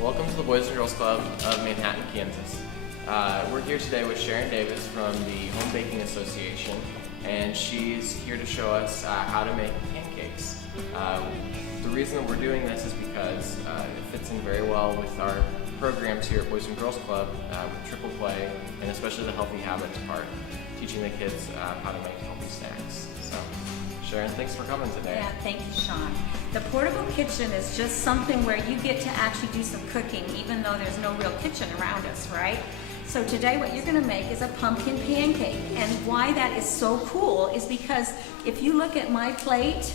Welcome to the Boys and Girls Club of Manhattan, Kansas. We're here today with Sharon Davis from the Home Baking Association, and she's here to show us how to make pancakes. The reason that we're doing this is because it fits in very well with our programs here at Boys and Girls Club with Triple Play, and especially the Healthy Habits part, teaching the kids how to make healthy snacks. So, Sharon, thanks for coming today. Yeah, thank you, Sean. The portable kitchen is just something where you get to actually do some cooking, even though there's no real kitchen around us, right? So today what you're gonna make is a pumpkin pancake. And why that is so cool is because if you look at my plate,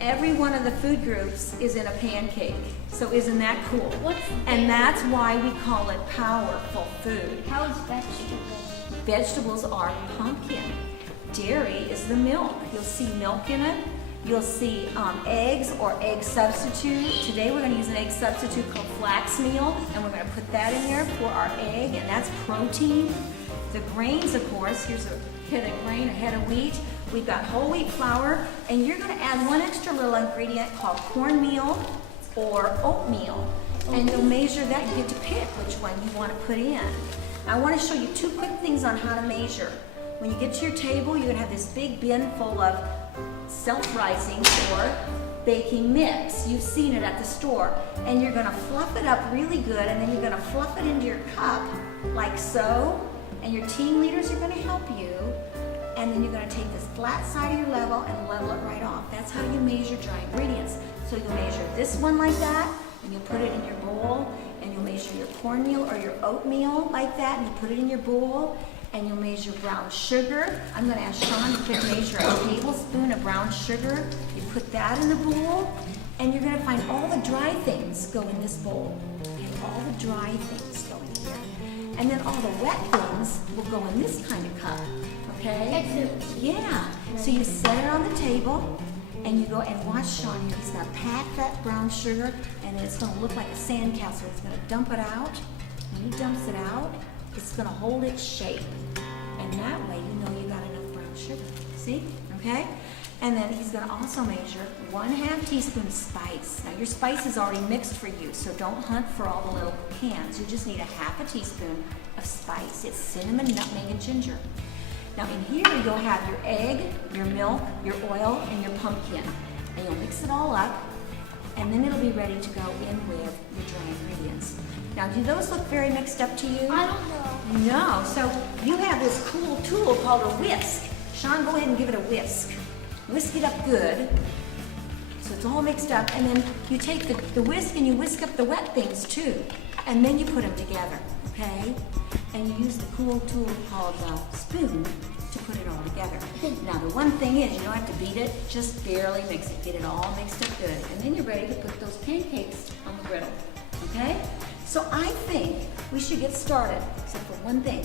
every one of the food groups is in a pancake. So isn't that cool? And that's why we call it powerful food. How is vegetables? Vegetables are pumpkin. Dairy is the milk. You'll see milk in it. You'll see eggs or egg substitute. Today we're going to use an egg substitute called flax meal, and we're going to put that in there for our egg, and that's protein. The grains, of course, here's a head of grain, a head of wheat. We've got whole wheat flour, and you're going to add one extra little ingredient called cornmeal or oatmeal, and you'll measure that. You get to pick which one you want to put in. I want to show you two quick things on how to measure. When you get to your table, you're going to have this big bin full of self-rising or baking mix. You've seen it at the store. And you're going to fluff it up really good, and then you're going to fluff it into your cup like so. And your team leaders are going to help you. And then you're going to take this flat side of your level and level it right off. That's how you measure dry ingredients. So you'll measure this one like that, and you'll put it in your bowl, and you'll measure your cornmeal or your oatmeal like that, and you put it in your bowl. And you'll measure brown sugar. I'm going to ask Sean to measure a tablespoon of brown sugar. You put that in the bowl, and you're going to find all the dry things go in this bowl. Okay, all the dry things go in here. And then all the wet things will go in this kind of cup. Okay? Yeah. So you set it on the table, and you go and watch Sean here. He's going to pack that brown sugar, and then it's going to look like a sandcastle. He's going to dump it out. When he dumps it out, it's going to hold its shape, and that way you know you got enough brown sugar. See? Okay? And then he's going to also measure 1/2 teaspoon spice. Now your spice is already mixed for you, so don't hunt for all the little cans. You just need 1/2 teaspoon of spice. It's cinnamon, nutmeg, and ginger. Now in here you'll have your egg, your milk, your oil, and your pumpkin. And you'll mix it all up, and then it'll be ready to go in with your dry ingredients. Now, do those look very mixed up to you? I don't know. No. So you have this cool tool called a whisk. Sean, go ahead and give it a whisk. Whisk it up good. So it's all mixed up. And then you take the whisk and you whisk up the wet things too. And then you put them together, okay? And you use the cool tool called a spoon to put it all together. Now, the one thing is you don't have to beat it. Just barely mix it. Get it all mixed up good. And then you're ready to put those pancakes on the griddle, okay? So I think we should get started, except for one thing.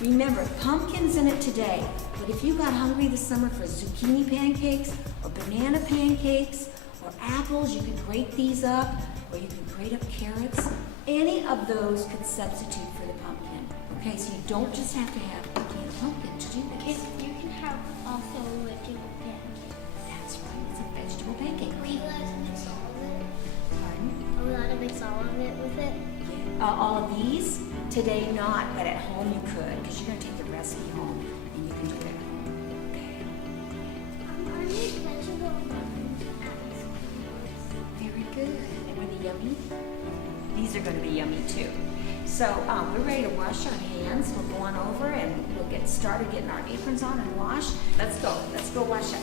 Remember, pumpkin's in it today, but if you got hungry this summer for zucchini pancakes, or banana pancakes, or apples, you could grate these up, or you could grate up carrots. Any of those could substitute for the pumpkin. Okay, so you don't just have to have a can of pumpkin to do this. You can have also a vegetable pancake. That's right, it's a vegetable pancake. Are you guys mix all of it? Pardon? Are we allowed to mix all of it with it? All of these? Today not, but at home you could, because you're going to take the recipe home and you can do it at home. Okay. I need vegetable Very good. And are they yummy? These are going to be yummy too. So we're ready to wash our hands. We'll go on over and we'll get started getting our aprons on and wash. Let's go. Let's go wash up.